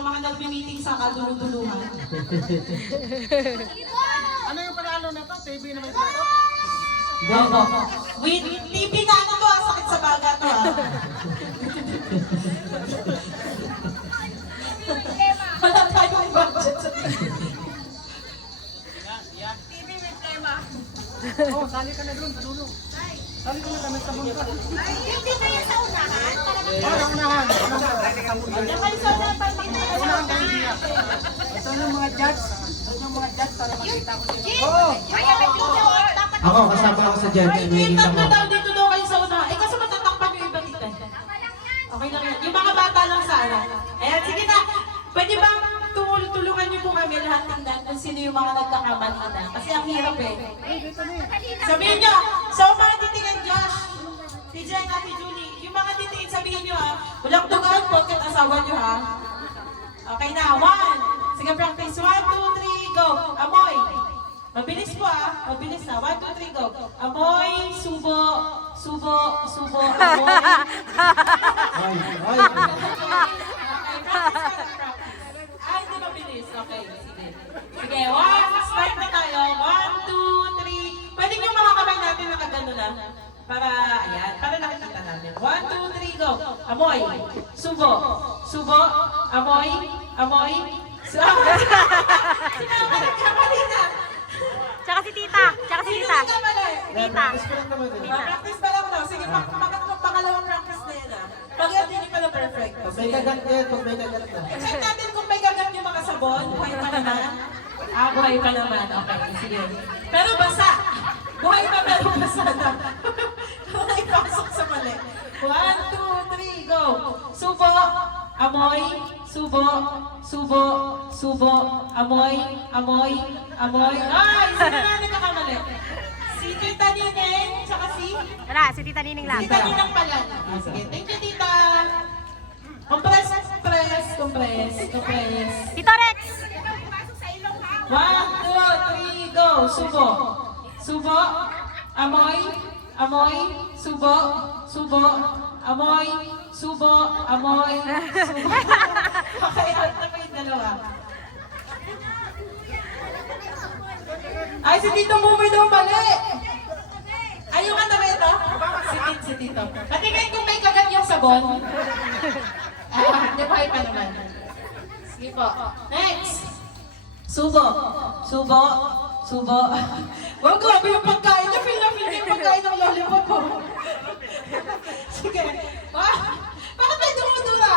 ang mga nagme-meeting sa kaduluduluhan. Ano yung panalo na to? TV na may panalo? With TV na ano to, sakit sa baga to Wala tayong budget sa TV. TV with tema. Oh, sali ka na doon, panulo. Sali ka na kami sa bunta. Hindi kayo sa unahan? Oh, unahan. Kayo sa unahan para makita. Unahan kayo niya. Ito yung mga judge. Ito yung mga judge para makita ko sila. Oo! Kaya may video, dapat Ako, kasama ako sa dyan. Ay, May yung kita tatlo mo. daw dito daw kayo sa una. Eh, kasi matatakpan yung iba dito. Okay lang yan. Yung mga bata lang sana. Ayan, sige na. Pwede ba tulungan niyo po kami lahat tingnan kung sino yung mga nagkakamali na. Kasi ang hirap eh. Sabihin niyo, so mga titingin Josh, TJ at Ate Julie, yung mga titingin sabihin niyo ha, walang dugaan po kahit asawa niyo ha. Okay na, 1. Sige, practice. 1, 2, 3, go. Amoy. Mabilis po ah. Mabilis na. 1, 2, 3, go. Amoy, subo, subo, subo, amoy. Ay, ay. Okay, practice ka na, practice. Ay, hindi mabilis. Okay, sige. Sige, 1, start na tayo. 1, 2, 3. Pwede yung mga kamay natin nakagano na. Para, ayan, para nakikita natin. 1, 2, 3, go. Amoy, subo, subo, amoy, amoy, Sinama nagkamali na. Tsaka si tita. Tsaka si Sino tita. nagkamali? Tita. Practice ko lang naman eh. Practice pa lang daw. Sige, pangalawang practice na yan ah. Pag yan, hindi pa na perfect. Pag may kagat yan, pag may kagat na. Check natin kung may gagat yung mga sabon. Buhay pa naman. Ah, buhay pa naman. Okay, sige. Pero basa. Buhay pa pero basa na. Kung naipasok sa mali. 1, 2, 3, go. Subo, amoy, subo, subo, subo, amoy, amoy, amoy. Ay, sino na nagkakamali? Si Tita Nineng, tsaka si... Wala, si tita Nining lang. Tita Ninang pala. Ah, sige, thank you, Tita. Compress, compress, compress, compress. Tito Rex! 1, 2, 3, go. Subo. Subo. Amoy. Amoy. Subo. Subo. Amoy. Subo. Amoy. Subo. Okay, out na pa yung dalawa. Ay, si Tito Boomer daw mali. Ay, yung katabi ito? Si Tito. Patingin kung may kagat yung sabon. Hindi pa pa naman. Sige po. Next. Subo. Subo. Subo. Wow, grabe yung pagkain niya. Feel na feel yung pagkain ng lollipop po. Sige. Bakit may dumudura?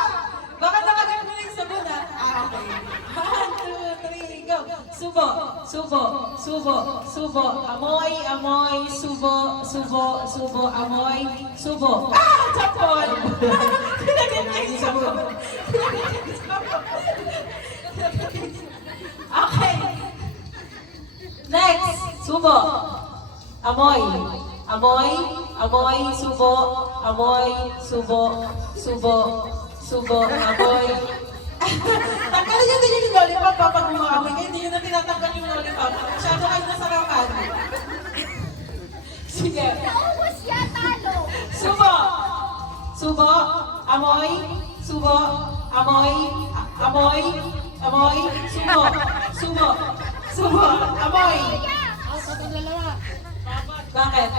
Baka nakagat mo na yung sabon ha? Okay. 1, 2, 3, go. Subo. Subo. Subo. Subo. Amoy. Amoy. Subo. Subo. Subo. Amoy. Subo. Ah! Chapon! Pinagat niya yung sabon. Pinagat niya yung sabon. Okay. Next. Subo. Amoy. Amoy. Amoy. Subo. Amoy. Subo. Subo. Subo. Amoy. Tanggalin niyo din yung lollipop kapag umaamoy. Kaya hindi nyo na tinatanggal yung lollipop. Masyado kayo nasarapan. Sige. Naubos yan, talo! Subo. Subo. Amoy. Subo. Amoy. Amoy. Amoy. Subo. Subo. Subo. Amoy. Bakit?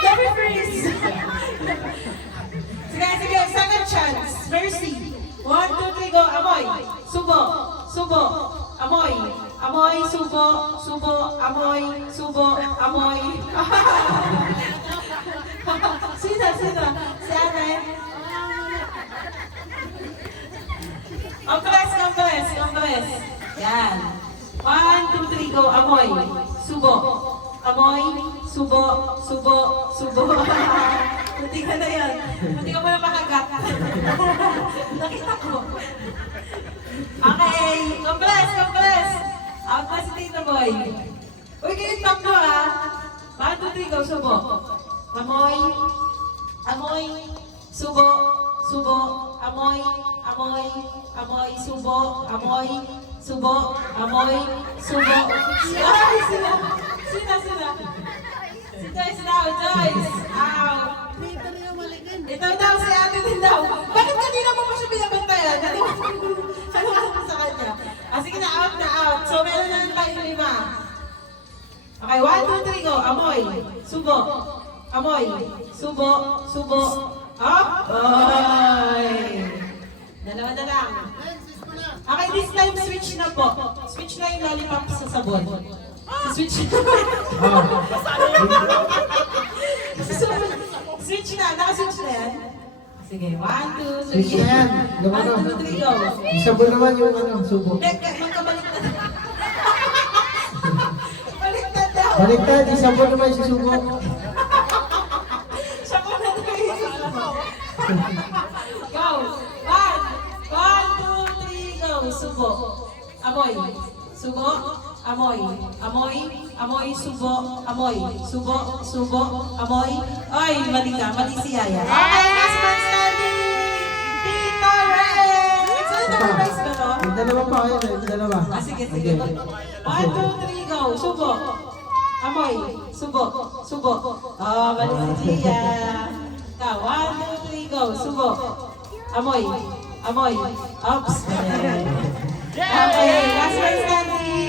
Let me freeze. Sige, sige. Second chance. Mercy. 1, 2, 3, go. Amoy. Subo. Subo. Amoy. Amoy. Subo. Subo. Amoy. Subo. Amoy. Sino? Sino? Si ate? Compress, compress, compress. Yan. 1, 2, 3, go. Amoy. Subo. Amoy. Subo. Subo. Subo. Hindi ka na yan. Hindi ka mo na makagat. Nakita ko. Okay. Compress, compress. Out pa si Tito Boy. Uy, kayo tatlo ah. 1, 2, 3, go. Subo. Amoy. Amoy. Subo. Subo. Amoy. Amoy. Amoy. Subo. Amoy. Subo. Amoy. Subo. Ay, sila. Sila, sila. Si Joyce now. Joyce. Out. out. So, meron na lang tayo 5. Okay, 1, 2, 3, go. Amoy. Subo. Amoy. Subo. Subo. Up. Oy. Dalawa na lang. Okay, this time switch na po. Switch na yung lollipop sa sabon. Switch na. Switch na. Naka-switch na yan. Sige, 1, 2, 3. Switch na yan. 1, 2, 3, go. Isa po naman yung ano, subo. Magkabaliktad. Baliktad daw. Baliktad, isa po naman si subo. Siya ko na daw yung subo. Go. 1, 2, 3, go. Subo. Amoy. Subo. Amoy. Amoy. Amoy. Subo. Amoy. Subo. Subo. Amoy. Ay, mali ka. Mali si Yaya. Okay, last man standing. Tito Ren. So, number prize ba to? Yung dalawa pa kayo, yung dalawa. Ah, sige, sige. 1, 2, 3, go. Subo. Amoy. Subo. Subo. Ah, mali si Gia. Ikaw, 1, 2, 3, go. Subo. Amoy. Amoy. Oops. Okay, last one standing.